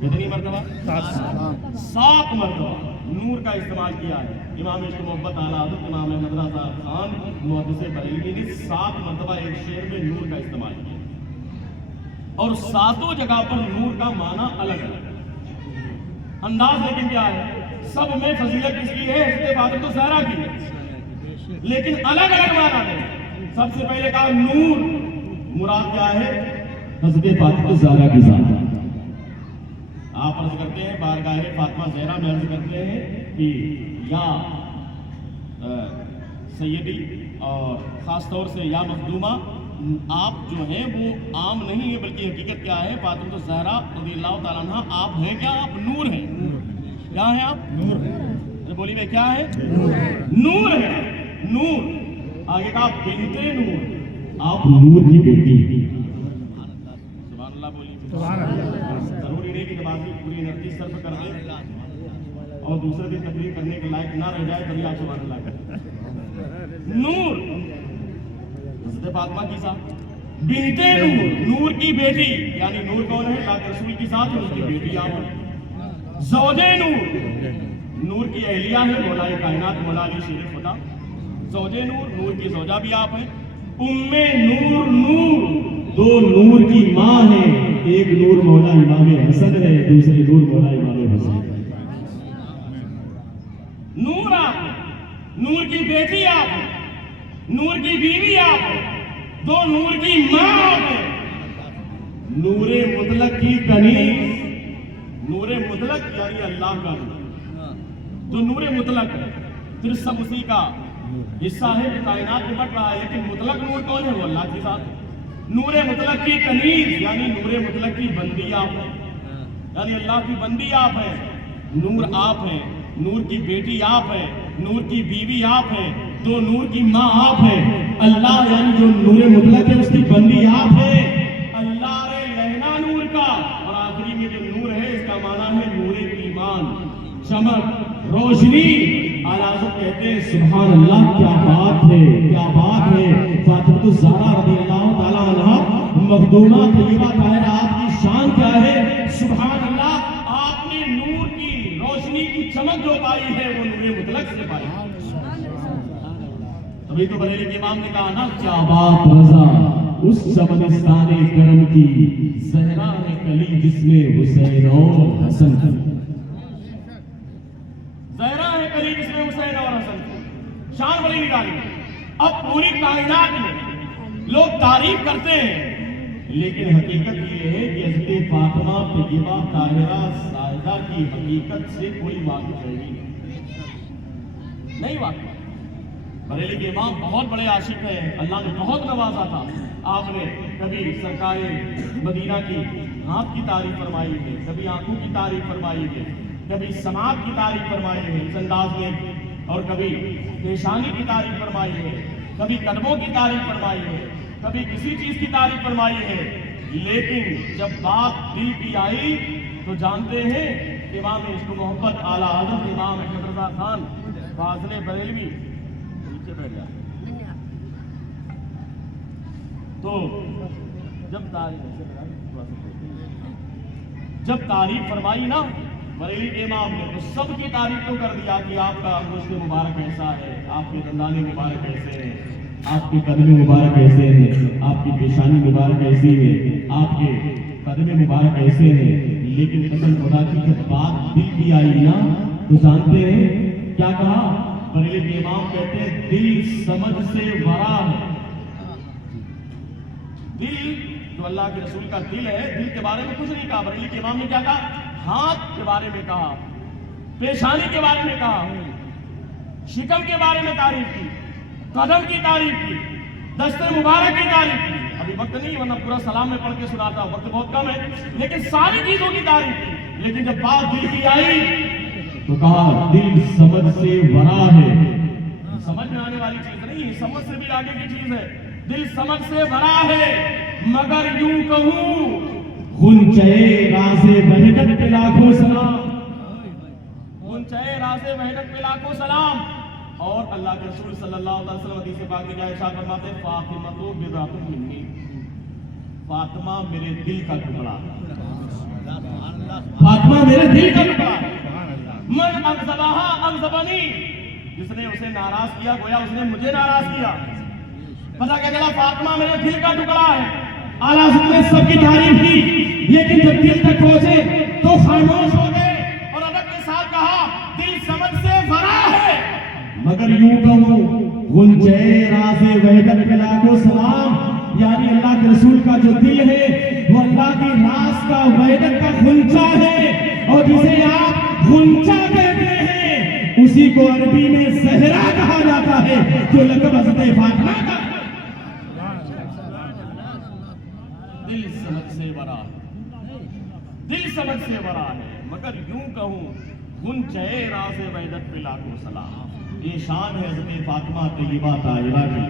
کتنی مرتبہ؟ 7 مرتبہ نور کا استعمال کیا ہے۔ امام عشق محبت اعلیٰ حضرت امام احمد رضا خان محدث بریلوی نے 7 مرتبہ ایک شعر میں نور کا استعمال کیا، اور 7 جگہ پر نور کا معنی الگ الگ، انداز لیکن کیا ہے؟ سب میں فضیلت کس کی ہے؟ حضرت فاطمہ الزہرا کی ہے، لیکن الگ الگ معنی ہے۔ سب سے پہلے کہا نور، مراد کیا ہے؟ حضرت فاطمہ الزہرا کی ذات۔ آپ عرض کرتے ہیں بارگاہ فاطمہ زہرا میں عرض کرتے ہیں کہ یا سیدی، اور خاص طور سے یا مخدومہ، آپ جو ہیں وہ عام نہیں ہے، بلکہ حقیقت کیا ہے؟ فاطمہ الزہرا رضی اللہ تعالیٰ عنہ آپ ہیں کیا؟ آپ نور ہیں۔ کیا ہیں آپ؟ نور۔ بولی میں کیا ہے؟ نور ہے، نور۔ آگے کہا بنت نور، آپ نور کی بیٹی۔ سبحان اللہ بولی۔ ضروری نہیں کہ جب آدمی پوری انرجی صرف کر دے اور دوسرے دن تقریر کرنے کے لائق نہ رہ جائے تبھی آپ سبحان اللہ کریں۔ نور، حضرت فاطمہ کی ذات، بنت نور، نور کی بیٹی، یعنی نور کون ہے؟ اللہ کے رسول کی ذات ہے، اس کی بیٹی آپ ہیں۔ زوج نور، نور کی اہلیہ ہے مولا کائنات مولا علی شیر خدا۔ زوج نور، نور کی زوجہ بھی آپ ہیں۔ ام نور، نور، 2 نور کی ماں ہے، ایک نور مولا امام حسن ہے، دوسری نور مولا امام حسین۔ نور آپ، نور کی بیٹی آپ، نور کی بیوی آپ، 2 نور کی ماں آپ ہیں۔ نور مطلق کی کنیز، نور مطلق یعنی اللہ کا نور، جو نور مطلق ہے، پھر سب اسی کا حصہ ہے، کائنات میں بٹ رہا ہے، لیکن مطلق نور کون ہے؟ وہ اللہ کی ذات۔ نور مطلق کی کنیز یعنی نور مطلق کی بندی آپ ہیں، یعنی اللہ کی بندی آپ ہیں۔ نور آپ ہیں، نور کی بیٹی آپ ہیں، نور کی بیوی آپ ہیں، 2 نور کی ماں آپ ہیں۔ اللہ یعنی جو نور مطلق ہے اس کی بندی آپ ہیں۔ اللہ رے لہنا نور کا، اور آخری میں جو نور ہے اس کا معنی ہے نور ایمان، چمک، روشنی۔ حضرت کہتے ہیں سبحان اللہ، کیا بات ہے، کیا بات ہے۔ فاطمہ الزہرا رضی اللہ تعالیٰ عنہ مخدومہ طیبہ طاہرہ، آپ کی شان کیا ہے؟ سبحان اللہ، آپ نے نور کی روشنی کی چمک جو پائی ہے وہ نور مطلق سے پائی ہے۔ ابھی تو بریلی کے امام نے کہا نا، کیا بات رضا اس شبنستان کرم کی، زہرا ہے کلی جس میں حسین اور حسن تھے۔ زہرا ہے کلی جس میں حسین اور حسن تھے، شان بڑی نرالی۔ اب پوری کائنات میں لوگ تعریف کرتے ہیں، لیکن حقیقت یہ ہے کہ حضرت فاطمہ طیبہ طاہرہ سائدہ کی حقیقت سے کوئی واقف نہیں واقف۔ بریلی کے امام بہت بڑے عاشق ہیں، اللہ نے بہت نوازا تھا۔ آپ نے کبھی سرکار مدینہ کی ہاتھ کی تعریف فرمائی ہے، کبھی آنکھوں کی تعریف فرمائی ہے، کبھی سماعت کی تعریف فرمائی ہے اس انداز میں، اور کبھی پیشانی کی تعریف فرمائی ہے، کبھی قدموں کی تعریف فرمائی ہے، کبھی کسی چیز کی تعریف فرمائی ہے۔ لیکن جب بات دل کی آئی تو جانتے ہیں امام عشق محبت اعلیٰ حضرت امام احمد رضا خان فاضل بریلوی نیچے بیٹھ جاتے تو جب تعریف فرمائی نا بریلی کے امام نے تو سب کی تعریف تو کر دیا کہ آپ کا انگشت مبارک ایسا ہے، آپ کے دندان مبارک ایسے ہیں، آپ کے قدم مبارک ایسے ہیں، آپ کی پیشانی مبارک ایسی ہے، آپ کے قدم مبارک ایسے ہیں۔ لیکن قسم خدا کی جب بات دل کی آئی نا تو جانتے ہیں کیا کہا؟ بریلی کے امام کہتے ہیں دل سمجھ سے ورا ہے۔ دل جو اللہ کے رسول کا دل ہے، دل کے بارے میں کچھ نہیں کہا۔ بریلی کے امام نے کیا کہا؟ ہاتھ کے بارے میں کہا، پیشانی کے بارے میں کہا، شکم کے بارے میں تعریف کی، قدم کی تعریف کی، دست مبارک کی تعریف کی۔ ابھی وقت نہیں ورنہ پورا سلام میں پڑھ کے سناتا، وقت بہت کم ہے، لیکن ساری چیزوں کی تعریف کی۔ لیکن جب بات دل کی آئی تو کہا دل سمجھ سے ورا ہے۔ سمجھ میں آنے والی چیز نہیں، سمجھ سے بھی آگے کی چیز ہے۔ دل سمجھ سے ورا ہے، مگر یوں کہوں غنچۂ راز وحدت پہ لاکھوں سلام، غنچۂ راز وحدت پہ لاکھوں سلام۔ اور اللہ کے رسول صلی اللہ علیہ وسلم حدیث پاک میں کیا ارشاد فرماتے ہیں؟ فاطمہ تو بضعۃ منی، فاطمہ میرے دل کا ٹکڑا، میرے دل کا ٹکڑا ہے. من اغضبہا اغضبنی, جس نے اسے ناراض کیا گویا اس نے مجھے ناراض کیا. پتہ کیا چلا, فاطمہ میرے دل کا ٹکڑا ہے. اعلیٰ حضرت نے سب کی تعریف کی, لیکن جب دل تک پہنچے تو خاموش ہو گئے اور ادب کے ساتھ کہا دل سمجھ سے ورا ہے. مگر یوں کہوں غنچہ راز وحدت پہ لاکھوں سلام, یعنی اللہ کے رسول کا جو دل ہے وہ اللہ کی راز کا وحدت کا غنچہ ہے, اور جسے آپ غنچہ کہتے ہیں اسی کو عربی میں زہرا کہا جاتا ہے, جو لقب حضرت فاطمہ کا. دل سمجھ سے ورا ہے, دل سمجھ سے ورا ہے, مگر یوں کہوں غنچہ راز وحدت پہ لاکھوں سلام. یہ شان ہے حضرت فاطمہ طیبہ طاہرہ کی,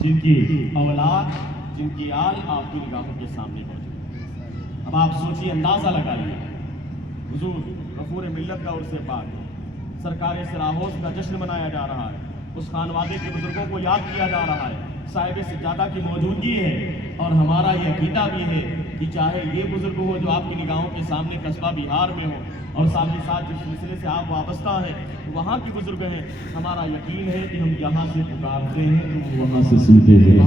جن کی اولاد, جن کی آل آپ کی نگاہوں کے سامنے موجود. اب آپ سوچیے, اندازہ لگائیے, حضور غفور ملت کا عرص پاک, سرکار سراہوس کا جشن منایا جا رہا ہے, اس خانوادے کے بزرگوں کو یاد کیا جا رہا ہے, صاحب سجادہ کی موجودگی ہے, اور ہمارا یہ عقیدہ بھی ہے کہ چاہے یہ بزرگ ہو جو آپ کی نگاہوں کے سامنے قصبہ بہار میں ہو, اور ساتھ ہی ساتھ جس سلسلے سے آپ وابستہ ہیں وہاں کے بزرگ ہیں, ہمارا یقین ہے کہ ہم یہاں سے پکارتے ہیں تو وہاں سے سنتے ہیں.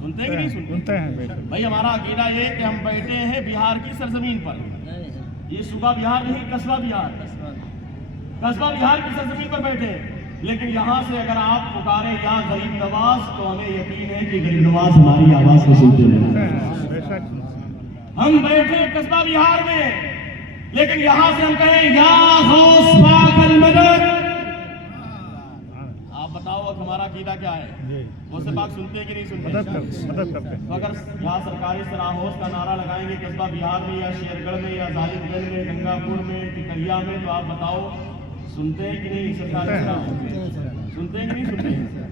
سنتے ہیں کہ نہیں سنتے ہیں؟ بھائی ہمارا عقیدہ یہ کہ ہم بیٹھے ہیں بہار کی سرزمین پر. یہ صوبہ بہار نہیں, قصبہ بہار, قصبہ بہار کی سرزمین پر بیٹھے ہیں, لیکن یہاں سے اگر آپ پکارے یا غریب نواز تو ہمیں یقین ہے کہ غریب نواز ہماری آواز کو سنتے ہیں. ہم بیٹھے قصبہ بہار میں, لیکن یہاں سے ہم کہیں یا غوث پاک المدد. آپ بتاؤ اب ہمارا عقیدہ کیا ہے؟ غوث پاک سنتے ہیں کہ نہیں سنتے؟ تو اگر یہاں سرکاری سراہوس کا نعرہ لگائیں گے قصبہ بہار میں یا شیرگڑھ میں یا ظالم گنج میں, گنگا پور میں, ٹکریا میں, تو آپ بتاؤ سنتے ہیں کہ نہیں سرکاری سراہوس؟ سنتے ہیں کہ نہیں سنتے؟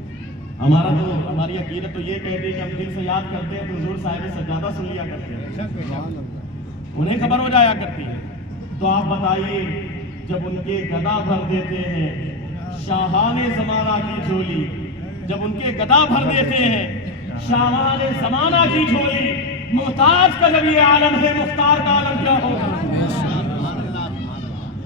ہمارا تو, ہماری عقیدت تو یہ کہتی ہے کہ ہم دل سے یاد کرتے ہیں تو حضور صاحب سجادہ سن لیا کرتے ہیں, انہیں خبر ہو جایا کرتی ہے. تو آپ بتائیے, جب ان کے گدا بھر دیتے ہیں شاہان زمانہ کی جھولی, جب ان کے گدا بھر دیتے ہیں شاہان زمانہ کی جھولی, محتاج کا جب یہ عالم ہے مختار کا عالم کیا ہوگا؟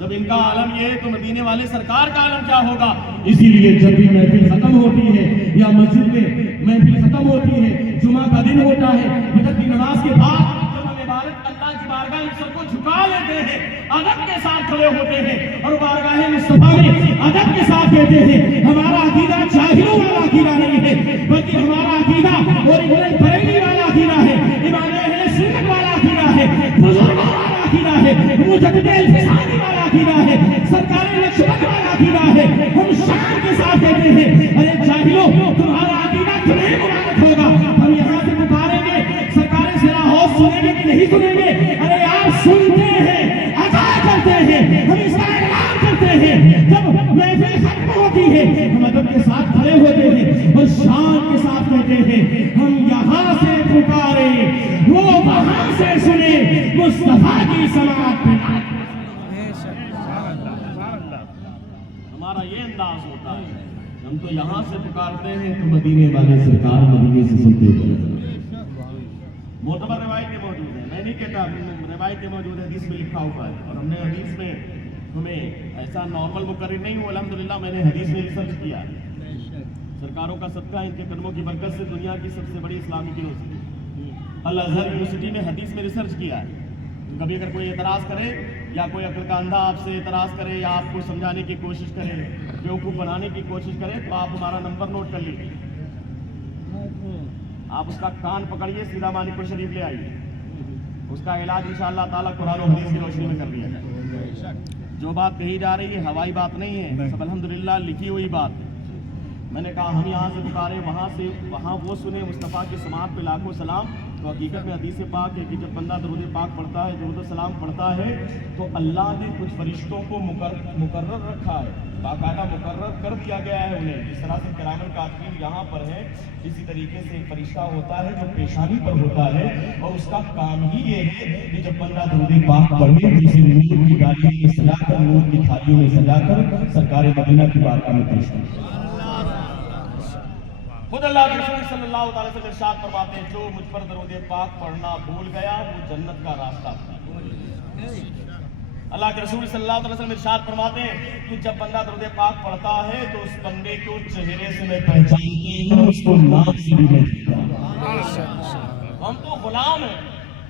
جب ان کا عالم یہ ہے تو مدینے والے سرکار کا عالم کیا ہوگا؟ اسی لیے جب بھی محفل ختم ہوتی ہے یا مسجد میں محفل ختم ہوتی ہے, جمعہ کا دن ہوتا ہے, فجر کی نماز کے بعد جب ہم عبادت اللہ کی بارگاہ میں سب کو جھکا لیتے ہیں, ادب کے ساتھ کھڑے ہوتے ہیں اور بارگاہ مصطفیٰ میں ادب کے ساتھ کہتے ہیں ہمارا عقیدہ جاہلوں والا عقیدہ نہیں ہے, بلکہ ہمارا عقیدہ اوریجنل بریلوی والا عقیدہ ہے, امام اہل سنت والا عقیدہ ہے, بزرگوں والا عقیدہ ہے, مجدد الفسانی والا عقیدہ ہے, سرکار نقشبند والا عقیدہ ہے. ہم شان کے ساتھ کہتے ہیں ارے جاہلوں تمہارا عقیدہ تمہیں مبارک ہوگا. ہم یہاں سے پکاریں گے سرکار سراہوس سنیں گے کہ نہیں سنیں گے؟ ارے آپ سنتے ہیں, ادا کرتے ہیں, ہم اس کا اعلان کرتے ہیں. جب محفل ختم ہوتی ہے ہم ادب کے ساتھ کھڑے ہوتے ہیں اور شان کے ساتھ کہتے ہیں ہم یہاں سے پکاریں وہ وہاں سے سنیں, مصطفیٰ کی سماعت پہ. ہمارا یہ انداز ہوتا ہے, ہم تو یہاں سے پکارتے ہیں تو مدینے والے سرکار مدینے سے سنتے ہیں. معتبر روایتیں موجود ہیں, میں نہیں کہتا, روایتیں موجود ہیں, حدیث میں لکھا ہوا ہے, اور ہم نے حدیث میں ہمیں ایسا نارمل مقرر نہیں ہوں, الحمدللہ میں نے حدیث میں ریسرچ کیا. سرکاروں کا صدقہ, ان کے قدموں کی برکت سے دنیا کی سب سے بڑی اسلامک یونیورسٹی الازہر یونیورسٹی میں حدیث میں ریسرچ کیا ہے. کبھی اگر کوئی اعتراض کرے یا کوئی عقل کا اندھا آپ سے اعتراض کرے یا آپ کو سمجھانے کی کوشش کرے, بیوقوف بنانے کی کوشش کرے, تو آپ ہمارا نمبر نوٹ کر لیجیے, آپ اس کا کان پکڑیے, سیدھا مانک شریف لے آئیے, اس کا علاج انشاءاللہ تعالیٰ قرآن و حدیث کی روشنی میں کر دیا جائے. جو بات کہی جا رہی ہے ہوائی بات نہیں ہے, سب الحمدللہ لکھی ہوئی بات ہے. میں نے کہا ہم یہاں سے پکارے وہاں وہ سنے مصطفیٰ کی سماعت پہ لاکھوں سلام. تو حقیقت میں حدیث پاک ہے کہ جب بندہ درود پاک پڑھتا ہے, درود السلام پڑھتا ہے, تو اللہ نے کچھ فرشتوں کو مقرر رکھا ہے, باقاعدہ مقرر کر دیا گیا ہے انہیں. جس طرح سے کرام الکاتبین یہاں پر ہے, اسی طریقے سے ایک فرشتہ ہوتا ہے جو پیشانی پر ہوتا ہے, اور اس کا کام ہی یہ ہے کہ جب بندہ درود پاک پڑھے جسے نور کی ڈالی میں سجا کر, نور کی تھالیوں میں سجا کر سرکار مدینہ کی بارگاہ میں پیش کرے. خود اللہ کے رسول صلی اللہ علیہ وسلم ارشاد فرماتے ہیں جو مجھ پر درود پاک پڑھنا بھول گیا وہ جنت کا راستہ بھول گیا۔ اللہ کے رسول صلی اللہ علیہ وسلم ارشاد فرماتے ہیں کہ جب بندہ درود پاک پڑھتا ہے تو اس بندے کو چہرے سے میں پہچانتا ہوں، اس کو نام سے بھی میں دیتا ہوں۔ ہم تو غلام ہیں،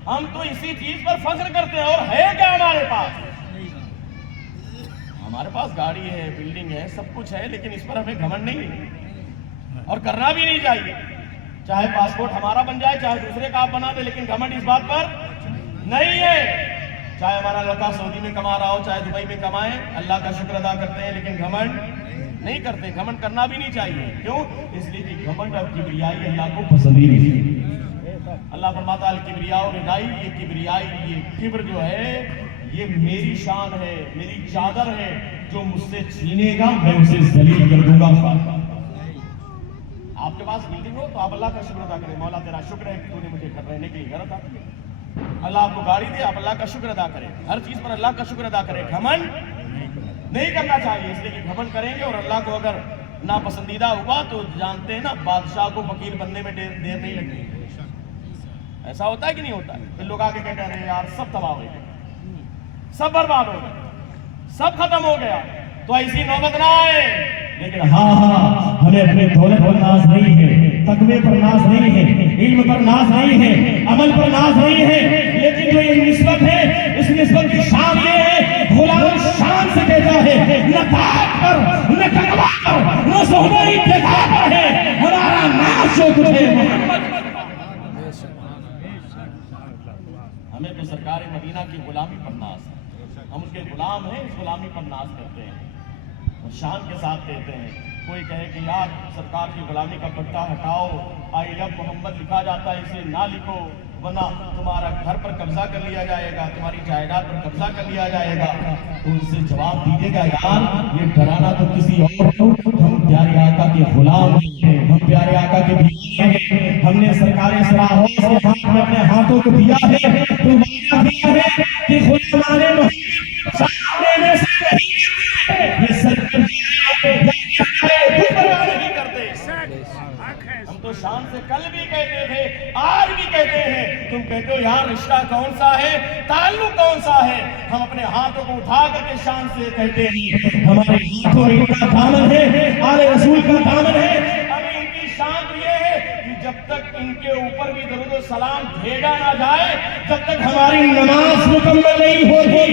ہم تو اسی چیز پر فخر کرتے ہیں۔ اور ہے کیا ہمارے پاس؟ ہمارے پاس گاڑی ہے، بلڈنگ ہے، سب کچھ ہے، لیکن اس پر ہمیں گھمنڈ نہیں ہے اور کرنا بھی نہیں چاہیے۔ چاہے پاسپورٹ ہمارا بن جائے، چاہے دوسرے کا آپ بنا دے، لیکن گھمنڈ اس بات پر نہیں ہے۔ چاہے ہمارا لڑکا سعودی میں کما رہا ہو، چاہے دبئی میں کمائے، اللہ کا شکر ادا کرتے ہیں، لیکن گھمنڈ نہیں کرتے۔ گھمنڈ کرنا بھی نہیں چاہیے۔ کیوں؟ اس لیے کہ گھمنڈ اور کبریائی اللہ کو پسند ہی نہیں۔ اللہ فرماتا ہے الکبریاء ردائی، یہ کبریائی، یہ کبر جو ہے یہ میری شان ہے، میری چادر ہے، جو مجھ سے چھینے گا میں اسے ذلیل کر دوں گا۔ آپ کے پاس بلڈنگ ہو تو آپ اللہ کا شکر ادا کریں، مولا تیرا شکر ہے کہ تو نے مجھے گھر رہنے کے لیے گھر عطا کیا۔ اللہ آپ کو گاڑی دے، آپ اللہ کا شکر ادا کریں، ہر چیز پر اللہ کا شکر ادا کریں۔ گھمنڈ نہیں کرنا چاہیے، اس لیے کہ گھمنڈ کریں گے اور اللہ کو اگر ناپسندیدہ ہوا تو جانتے ہیں نا بادشاہ کو فقیر بننے میں دیر نہیں لگتی۔ ایسا ہوتا ہے کہ نہیں ہوتا ہے؟ پھر لوگ آگے کہتے ہیں یار سب تباہ ہو گئے، سب برباد ہو گئے، سب ختم ہو گیا، تو ایسی نوبت نہ آئے۔ لیکن ہاں ہمیں اپنے دولت پر ناز نہیں ہے، تقوی پر ناز نہیں ہے، علم پر ناز نہیں ہے، عمل پر ناز نہیں ہے، لیکن جو یہ نسبت ہے اس نسبت کی شان یہ ہے، غلام شان سے کہتا ہے نہ طاقت پر، نہ تقوی پر، نہ زہد و اتقاء پر ہے، ہمارا ناز جو کچھ ہے محمد۔ ہمیں تو سرکار مدینہ کی غلامی پر ناز ہے، ہم اس کے غلام ہیں، اس غلامی پر ناز کرتے ہیں اور شان کے ساتھ کہتے ہیں۔ کوئی کہے کہ یار سرکار کی غلامی کا پٹا ہٹاؤ، آئی لو محمد لکھا جاتا ہے، اسے نہ لکھو ورنہ تمہارا گھر پر قبضہ کر لیا جائے گا، تمہاری جائیداد پر قبضہ کر لیا جائے گا، تو ان سے جواب دیجیے گا یار یہ ڈرانا تو کسی اور کو، ہم پیارے آقا کے غلام ہیں، ہم پیارے آقا کے بیوی ہیں، ہم نے سرکار اسراحوس کے ہاتھ میں اپنے ہاتھوں کو دیا ہے، تو وعدہ کیا ہے کہ غلامان محمد ساتھ دینے سے نہیں کرتے، یہ سرکار نہیں کرتے۔ ہم تو شان سے کل بھی کہتے تھے، آج بھی کہتے ہیں، تم کہتے ہو یار رشتہ کون سا ہے، تعلق کون سا ہے، ہم اپنے ہاتھوں کو اٹھا کر کے شان سے کہتے ہیں ہمارے ہاتھوں میں ان کا دامن ہے، آل رسول کا دامن ہے۔ اب ان کی شان تو یہ ہے کہ جب تک ان کے اوپر بھی درود و سلام بھیجا نہ جائے، جب تک ہماری نماز مکمل نہیں ہوتی،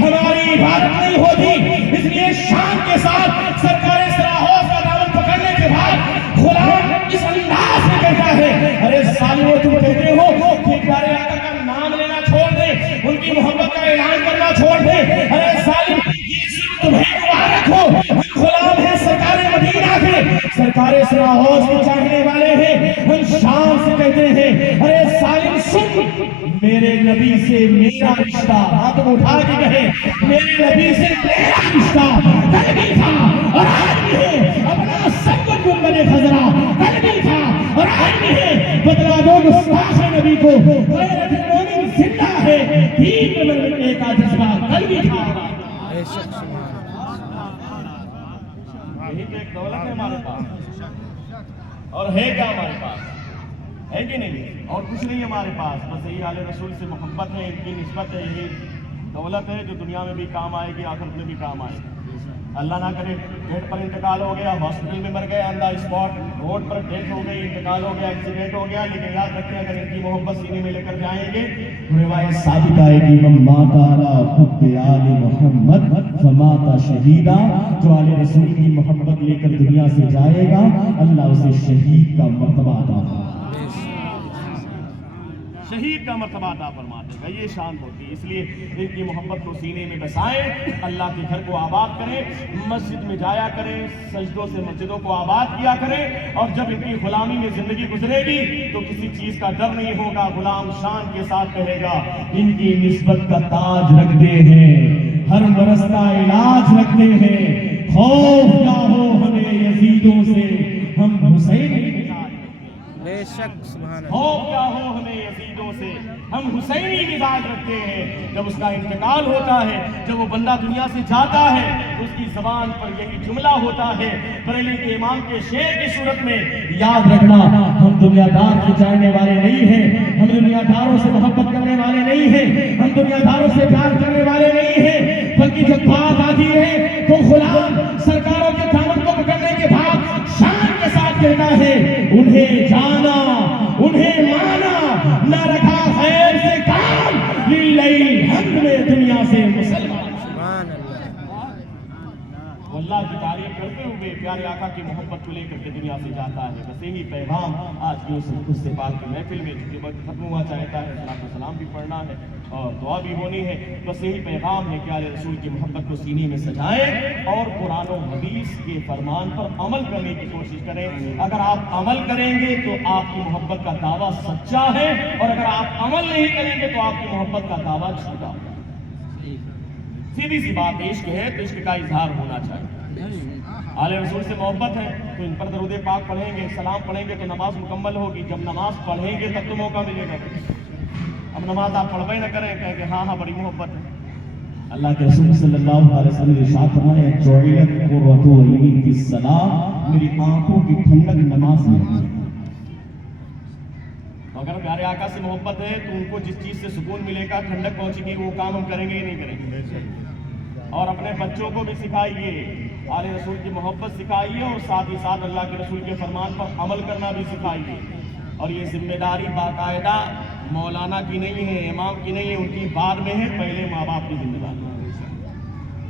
ہماری عبادت نہیں ہوتی۔ اس لیے شان کے ساتھ سرکار اسراحوس کا دامن پکڑنے کے بعد غلام اس انداز میں کہتا ہے ارے سالمو تم کہتے ہو کہ پیارے آقا کا نام لینا چھوڑ دے، ان کی محبت کا اعلان کرنا چھوڑ دے، ارے سالم یہ صرف تمہیں مبارک ہو، ہم غلام ہیں سرکار مدینہ کے، سرکار اسراحوس کے چاہنے والے ہیں، ہم شان سے کہتے ہیں ارے سالم سن میرے نبی سے میرا رشتہ، ہاتھ اٹھا کے کہے میرے نبی سے میرا رشتہ کل بھی تھا اور آج بھی ہے، اپنا سب کچھ گنبد خضرا کل بھی تھا اور آج بھی ہے، بتلا دو گستاخ نبی کو غیرت مومن زندہ ہے، دین میں مرنے کا جذبہ کل بھی تھا۔ یہی تو ایک دولت ہے ہمارے پاس، اور ہے کیا ہمارے پاس؟ ہے کہ نہیں؟ اور کچھ نہیں ہمارے پاس، بس یہی آل رسول سے محبت ہے، ان کی نسبت ہے، یہی دولت ہے جو دنیا میں بھی کام آئے گی، آخرت میں بھی کام آئے گی۔ اللہ نہ کرے بیڈ پر انتقال ہو گیا، ہاسپٹل میں مر گئے، آن دا اسپاٹ روڈ پر ڈیتھ ہو گئی، انتقال ہو گیا، ایکسیڈنٹ ہو گیا، لیکن یاد رکھیں اگر ان کی محبت سینے میں لے کر جائیں گے تو روایت ثابت آئے گی من مات علی حب آل محمد فمات شہیدا، جو آل رسول کی محبت لے کر دنیا سے جائے گا اللہ اسے شہید کا مرتبہ عطا فرمائے، شہید کا مرتبہ عطا فرما دے گا۔ یہ شان ہوتی ہے، اس لیے ان کی محبت کو سینے میں بسائیں، اللہ کے گھر کو آباد کریں، مسجد میں جایا کریں، سجدوں سے مسجدوں کو آباد کیا کریں، اور جب ان کی غلامی میں زندگی گزرے گی تو کسی چیز کا ڈر نہیں ہوگا، غلام شان کے ساتھ کہے گا ان کی نسبت کا تاج رکھتے ہیں، ہر مرض کا علاج رکھتے ہیں، خوف کیا ہو ہمیں یزیدوں سے، ہم حسین بے شک سبحان ہو اللہ. کیا ہو ہمیں یزیدوں سے، ہم حسینی مزاج رکھتے ہیں. جب اس کا انتقال ہوتا ہے، جب وہ بندہ دنیا سے جاتا ہے، تو اس کی زبان پر یہی جملہ ہوتا ہے بریلی کے امام کے شعر کی صورت میں، یاد رکھنا ہم دنیا دار کے جاننے والے نہیں ہیں، ہم دنیا داروں سے محبت کرنے والے نہیں ہیں، ہم دنیا داروں سے پیار کرنے والے نہیں ہیں، بلکہ جب بات آتی ہے تو غلام سرکاروں کے دامن کو پکڑنے کے بعد شان کے ساتھ کہتا ہے، انہیں جانا انہیں مانا نہ رکھا خیر سے کام، للہ حمد میں دنیا سے مسلمان. سبحان اللہ. وہ اللہ کی تعریف کرتے ہوئے پیارے آقا کی محبت کو لے کر کے دنیا سے جاتا ہے. بس یہی پیغام آج کی اس سے پاک کی محفل میں چونکہ وقت ختم ہوا چاہتا ہے، صلاۃ و سلام بھی پڑھنا ہے اور دعا بھی ہونی ہے. بس یہی پیغام ہے کہ پیارے رسول کی محبت کو سینے میں سجائیں اور قرآن و حدیث کے فرمان پر عمل کرنے کی کوشش کریں. اگر آپ عمل کریں گے تو آپ کی محبت کا دعویٰ سچا ہے، اور اگر آپ عمل نہیں کریں گے تو آپ کی محبت کا دعویٰ جھوٹا. سیدھی سی بات، عشق ہے تو عشق کا اظہار ہونا چاہیے. آل رسول سے محبت ہے تو ان پر درود پاک پڑھیں گے، سلام پڑھیں گے تو نماز مکمل ہوگی. جب نماز پڑھیں گے تب تو موقع ملے گا. اب نماز آپ پڑھوے نہ کریں، کہیں کہ ہاں بڑی محبت ہے. اللہ کے رسول صلی اللہ علیہ وسلم ارشاد فرمایا، جعلت قرۃ عینی فی الصلاۃ، میری آنکھوں کی ٹھنڈک نماز میں ہے. اگر پیارے آقا سے محبت ہے تو ان کو جس چیز سے سکون ملے گا، ٹھنڈک پہنچے گی، وہ کام ہم کریں گے یا نہیں کریں گے. اور اپنے بچوں کو بھی سکھائیے، آل رسول کی محبت سکھائیے، اور ساتھ ہی ساتھ اللہ کے رسول کے فرمان پر عمل کرنا بھی سکھائیے. اور یہ ذمہ داری باقاعدہ مولانا کی نہیں ہے، امام کی نہیں ہے، ان کی بعد میں ہے، پہلے ماں باپ کی ذمہ داری.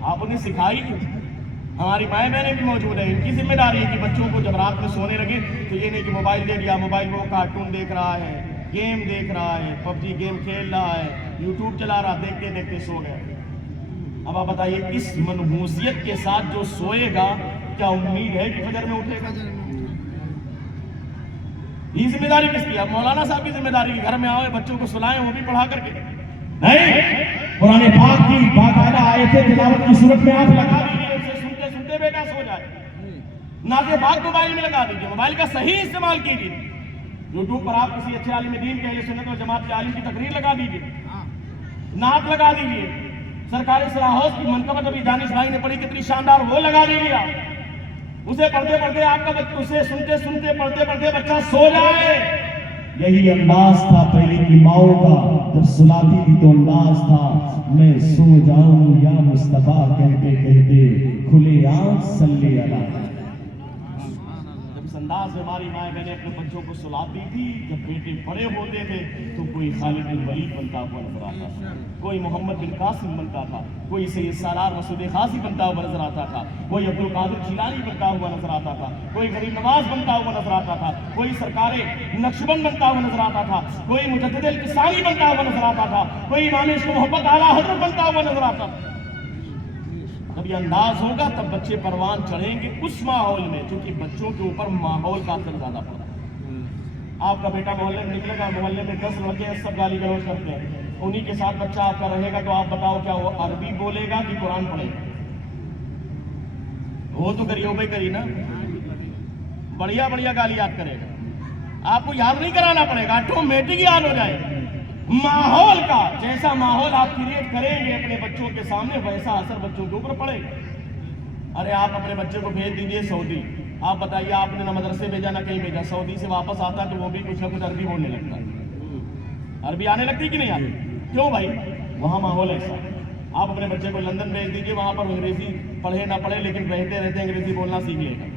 آپ انہیں سکھائی کیوں؟ ہماری مائیں بہنیں بھی موجود ہیں، ان کی ذمہ داری ہے کہ بچوں کو جب رات میں سونے لگے تو یہ نہیں کہ موبائل دے دیا، موبائل میں وہ کارٹون دیکھ رہا ہے، گیم دیکھ رہا ہے، پب جی گیم کھیل رہا ہے، یوٹیوب چلا رہا، دیکھتے دیکھتے سو گئے. اب آپ بتائیے اس منحوسیت کے ساتھ جو سوئے گا کیا امید ہے کہ فجر میں اٹھے گا؟ یہ ذمہ داری کس کی ہے؟ مولانا صاحب کی ذمہ داری ہے. گھر میں آؤ بچوں کو سلائیں، وہ بھی پڑھا کر کے نہیں. قرآن پاک کی باقاعدہ آیتیں تلاوت کی صورت میں آپ لگا دیجیے، اسے سنتے سنتے بیٹا سو جائے. نعت پاک موبائل میں لگا دیجیے، موبائل کا صحیح استعمال کیجیے. یوٹیوب پر آپ کسی اچھے عالم دین کے اہل سنت و جماعت کے عالم کی تقریر لگا دیجیے، نعت لگا دیجیے. سرکاری سراہوس کی منقبت ابھی دانش بھائی نے پڑھی کتنی شاندار، وہ لگا دیجیے. اسے پڑھتے پڑھتے آپ کا اسے سنتے سنتے پڑھتے پڑھتے بچہ سو جائے. یہی انداز تھا پہلے کی ماؤں کا، جب سلاتی تھی تو انداز تھا، میں سو جاؤں یا مصطفیٰ کہتے کہتے کھلے آنکھ صلی علیہ. جب اس انداز میں ہماری مائیں بہنیں اپنے بچوں کو سلاتی تھی، جب بیٹے بڑے ہوتے تھے تو کوئی خالد بن ولید بنتا ہوا نظر آتا تھا، کوئی محمد بن قاسم بنتا تھا، کوئی سید سالار مسعود خاصی بنتا ہوا نظر آتا تھا، کوئی عبدالقادر جیلانی بنتا ہوا نظر آتا تھا، کوئی غریب نواز بنتا ہوا نظر آتا تھا، کوئی سرکار نقشبند بنتا ہوا نظر آتا تھا، کوئی مجدد الکسانی بنتا ہوا نظر آتا تھا، کوئی امام عشق و محبت اعلیٰ حضرت بنتا ہوا نظر آتا تھا. جب یہ انداز ہوگا تب بچے پروان چڑھیں گے اس ماحول میں، چونکہ بچوں کے اوپر ماحول کا اثر زیادہ پڑتا ہے. آپ کا بیٹا محلے میں نکلے گا، محلے میں 10 لڑکے سب گالی گلوچ کرتے ہیں، انہی کے ساتھ بچہ آپ کا رہے گا تو آپ بتاؤ کیا وہ عربی بولے گا کہ قرآن پڑھے گا؟ وہ تو کریو بھائی کری نا، بڑھیا بڑھیا گالی یاد کرے گا. آپ کو یاد نہیں کرانا پڑے گا، آٹومیٹک یاد ہو جائے گا. ماحول کا جیسا ماحول آپ کریٹ کریں گے اپنے بچوں کے سامنے، ویسا اثر بچوں کے اوپر پڑے گا. ارے آپ اپنے بچے کو بھیج دیجئے سعودی، آپ بتائیے آپ نے نہ مدرسے بھیجا نہ کہیں بھیجا، سعودی سے واپس آتا تو وہ بھی کچھ نہ کچھ عربی بولنے لگتا ہے. عربی آنے لگتی کہ نہیں آتی؟ کیوں بھائی؟ وہاں ماحول ایسا. آپ اپنے بچے کو لندن بھیج دیجئے، وہاں پر انگریزی پڑھے نہ پڑھے لیکن رہتے رہتے انگریزی بولنا سیکھ لے گا.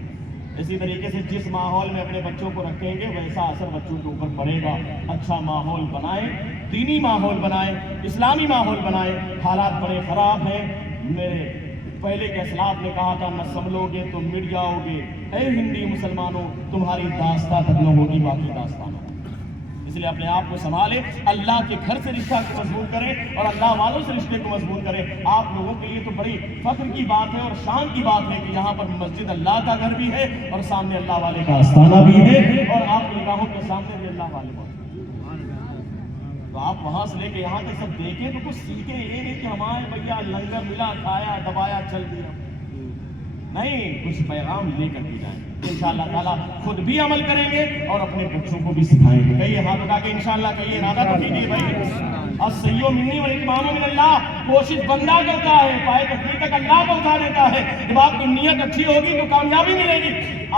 اسی طریقے سے جس ماحول میں اپنے بچوں کو رکھیں گے ویسا اثر بچوں کے اوپر پڑے گا. اچھا ماحول بنائیں، دینی ماحول بنائیں، اسلامی ماحول بنائیں. حالات بڑے خراب ہیں. میرے پہلے کے اسلاف نے کہا تھا، نہ سنبھلو گے تو مٹ جاؤ گے. اے ہندی مسلمانوں، تمہاری داستان تک نہ ہوگی باقی داستان. اس لیے اپنے آپ کو سنبھالیں، اللہ کے گھر سے رشتہ کو مضبوط کریں اور اللہ والوں سے رشتے کو مضبوط کریں. آپ لوگوں کے لیے تو بڑی فخر کی بات ہے اور شان کی بات ہے کہ یہاں پر مسجد اللہ کا گھر بھی ہے اور سامنے اللہ والے کا آستانہ بھی ہے، اور آپ کی نگاہوں کے سامنے بھی اللہ والے موجود ہیں. تو آپ وہاں سے لے کے یہاں کے سب دیکھیں تو کچھ سیکھیں. یہ نہیں کہ ہمارے بھیا لنگر ملا، کھایا دبایا چل دیا. نہیں کچھ پیغام لے کر کے جائیں. انشاءاللہ تعالیٰ خود بھی عمل کریں گے اور اپنے بچوں کو بھی سکھائیں گے. کہیے ہاتھ اٹھا کے انشاءاللہ کہیے, ارادہ تو کیجیے بھائی. السیو منی والاتمام من اللہ. کوشش بندہ کرتا ہے, پائے تکمیل تک اللہ پہنچا دیتا ہے. جب آپ کی نیت اچھی ہوگی تو کامیابی ملے گی.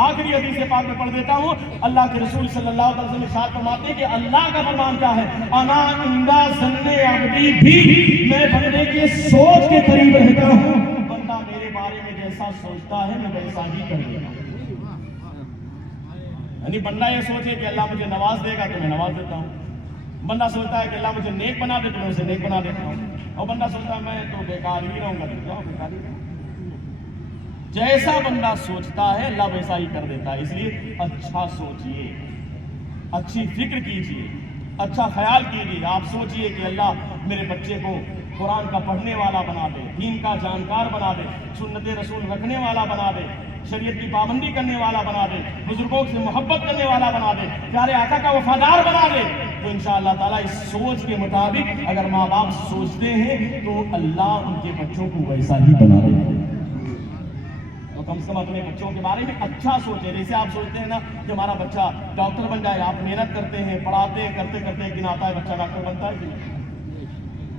آخری حدیث پاک میں پڑھ دیتا ہوں. اللہ کے رسول صلی اللہ علیہ وسلم ارشاد فرماتے ہیں کہ اللہ کا فرمان کیا ہے, انا عند ظن عبدی بھی, میں بندے کے سوچ کے قریب رہتا ہوں. بندہ میرے بارے میں جیسا سوچتا ہے میں ویسا ہی کر دیتا ہوں. یعنی بندہ یہ سوچے کہ اللہ مجھے نواز دے گا تو میں نواز دیتا ہوں. بندہ سوچتا ہے کہ اللہ مجھے نیک بنا دے تو میں اسے نیک بنا دیتا ہوں. اور بندہ سوچتا ہے میں تو بیکار ہی رہوں گا تو بیکار ہی رہوں گا. جیسا بندہ سوچتا ہے اللہ ویسا ہی کر دیتا ہے. اس لیے اچھا سوچئے, اچھی فکر کیجئے, اچھا خیال کیجئے. آپ سوچئے کہ اللہ میرے بچے کو قرآن کا پڑھنے والا بنا دے, دین کا جانکار بنا دے, سنت رسول رکھنے والا بنا دے, شریعت کی پابندی کرنے والا بنا دے, بزرگوں سے محبت کرنے والا بنا دے, پیارے آقا کا وفادار بنا دے. تو انشاءاللہ تعالیٰ اس سوچ کے مطابق اگر ماں باپ سوچتے ہیں تو اللہ ان کے بچوں کو ویسا ہی بنا دے. تو کم سے کم اپنے بچوں کے بارے میں اچھا سوچیں. جیسے آپ سوچتے ہیں نا کہ ہمارا بچہ ڈاکٹر بن جائے, آپ محنت کرتے ہیں, پڑھاتے ہیں, کرتے کرتے ایک دن آتا ہے بچہ ڈاکٹر بنتا ہے کہ نہیں.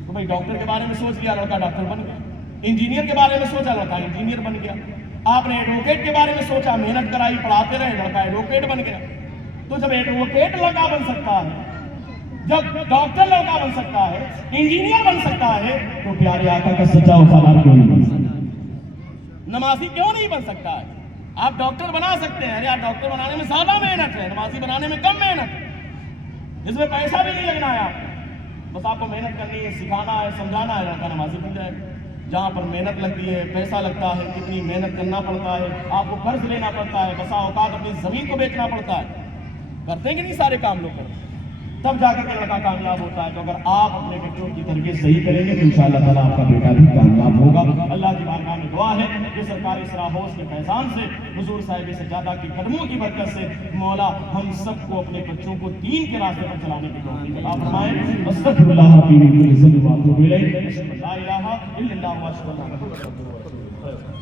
تو بھائی ڈاکٹر کے بارے میں سوچ لیا, لڑکا ڈاکٹر بن گیا. انجینئر کے بارے میں سوچا, لڑکا انجینئر بن گیا. آپ نے ایڈوکیٹ کے بارے میں سوچا, محنت کرائی, پڑھاتے رہے, لڑکا ایڈوکیٹ بن گیا. تو جب ایڈوکیٹ لڑکا بن سکتا ہے, جب ڈاکٹر لڑکا بن سکتا ہے, انجینئر بن سکتا ہے, تو پیارے آقا کا سچا وفادار کیوں نہیں بن سکتا, نمازی کیوں نہیں بن سکتا ہے؟ آپ ڈاکٹر بنا سکتے ہیں. یار ڈاکٹر بنانے میں زیادہ محنت ہے, نمازی بنانے میں کم محنت ہے, جس میں پیسہ بھی نہیں لگنا ہے. آپ بس آپ کو محنت کرنی ہے, سکھانا ہے, سمجھانا ہے, لڑکا نمازی بن جائے گا. جہاں پر محنت لگتی ہے, پیسہ لگتا ہے, کتنی محنت کرنا پڑتا ہے, آپ کو قرض لینا پڑتا ہے, بسا اوقات اپنی زمین کو بیچنا پڑتا ہے. کرتے ہیں کہ نہیں سارے کام لوگ کرتے ہیں, تب جا کر کے لڑکا کامیاب ہوتا ہے. تو اگر آپ اپنے بچوں کی تربیت صحیح کریں گے تو انشاءاللہ تعالیٰ آپ کا بیٹا بھی کامیاب ہوگا. اللہ کی بارگاہ میں دعا ہے کہ سرکار اسراء ہاؤس کے فیضان سے, حضور صاحب سجادہ کی قدموں کی برکت سے مولا ہم سب کو اپنے بچوں کو دین کے راستے پر چلانے کی توفیق عطا فرمائے. استغفر اللہ ربی من کل ذنب و اتوب الیہ. لا الہ الا اللہ و اشهد ان لا اله الا اللہ.